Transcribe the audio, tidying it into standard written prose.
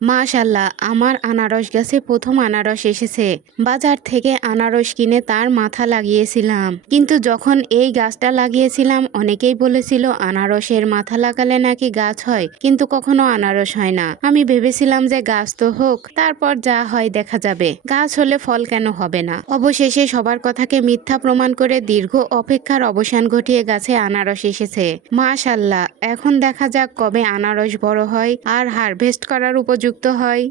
মাশাল্লাহ, আমার আনারস গাছে প্রথম আনারস এসেছে। বাজার থেকে আনারস কিনে তার মাথা লাগিয়েছিলাম, কিন্তু যখন এই গাছটা লাগিয়েছিলাম অনেকেই বলেছিল আনারসের মাথা লাগালে নাকি গাছ হয়, কিন্তু কখনো আনারস হয় না। আমি ভেবেছিলাম যে গাছ তো হোক, তারপর যা হয় দেখা যাবে, গাছ হলে ফল কেন হবে না। অবশেষে সবার কথাকে মিথ্যা প্রমাণ করে দীর্ঘ অপেক্ষার অবসান ঘটিয়ে গাছে আনারস এসেছে। মাশাল্লাহ, এখন দেখা যাক কবে আনারস বড় হয় আর হারভেস্ট করার উপযুক্ত হয়।